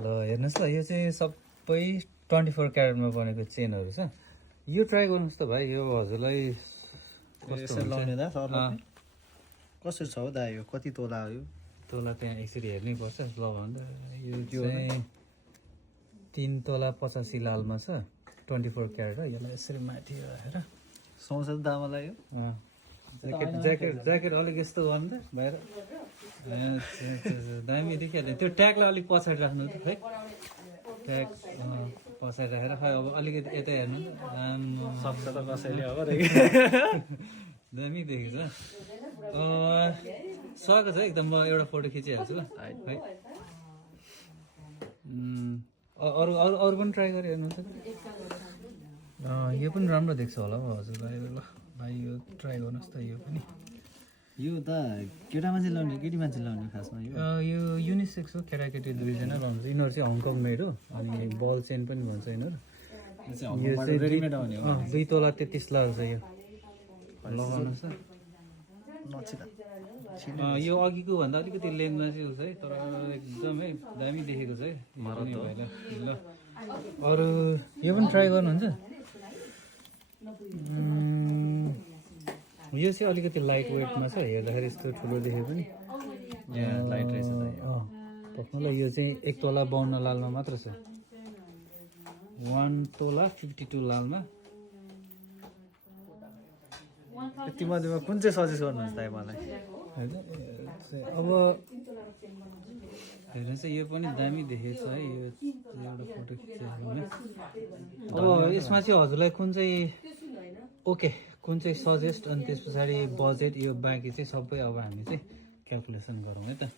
ल हेर्नुहोस् ल यो चाहिँ सबै 24 क्यारेटमा बनेको चेनहरू छ। यो ट्राई गर्नुहोस् त भाइ, यो हजुरलाई कस्तो यसरी लाउने दा हुन्छ? सरले कसरी छ हौ दा यो कति तोला हो यो तोला त्यहाँ यसरी हेर्नै पर्छ। ल भन्दा यो चाहिँ 3 तोला 85 लालमा छ 24 क्यारेट हो। यसलाई यसरी माथि राखेर सुहाउँछ त दा मलाई यो ज्याकेट अलिक यस्तो गर्नु त बाहिर दामी देखिहाल्यो। त्यो ट्यागलाई अलिक पछाडि राख्नु त है, ट्याग पछाडि राखेर खै अब अलिकति यता हेर्नु त सक्छ त कसैले अब दामी देखेको छ। स्वागत छ एकदम। म एउटा फोटो खिचिहाल्छु ल है। अरू अरू अरू पनि ट्राई गरेर हेर्नुहुन्छ? यो पनि राम्रो देख्छ होला हौ हजुरलाई। ल भाइ यो ट्राई गर्नुहोस् त यो पनि। यो दा केटा मान्छे लाउने केटी मान्छे लाउने खासमा यो यो युनिसेक्स हो, केटाकेटी दुईजना लाउँछ। यिनीहरू चाहिँ हङकङ मेड हो। अनि बल चेन पनि भन्छ यिनीहरू। यो चाहिँ रेडिमेड आउने हो 2 तोला 33 लाल छ यो। लगाउनुहोस् त। नछिदा यो अघिको भन्दा अलिकति लेन्थमा चाहिँ हुन्छ है, तर एकदमै दामी देखेको छ है। ल अरू यो पनि ट्राई गर्नुहुन्छ? यो चाहिँ अलिकति लाइट वेटमा छ, हेर्दाखेरि यस्तो ठुलो देखे पनि लाइट रहेछ पक्नुलाई। यो चाहिँ 1 तोला 52 लालमा मात्र छ। 1 तोला 52 लालमा। यति मध्येमा कुन चाहिँ सजेस्ट गर्नुहुन्छ दाइ मलाई होइन अब हेर्नुहोस् यो पनि दामी देखेको छ है। यो एउटा फोटो खिचेको होइन। अब यसमा चाहिँ हजुरलाई कुन चाहिँ ओके, कुन चाहिँ सजेस्ट, अनि त्यस पछाडि बजेट, यो बाँकी चाहिँ सबै अब हामी चाहिँ क्यालकुलेसन गरौँ है त।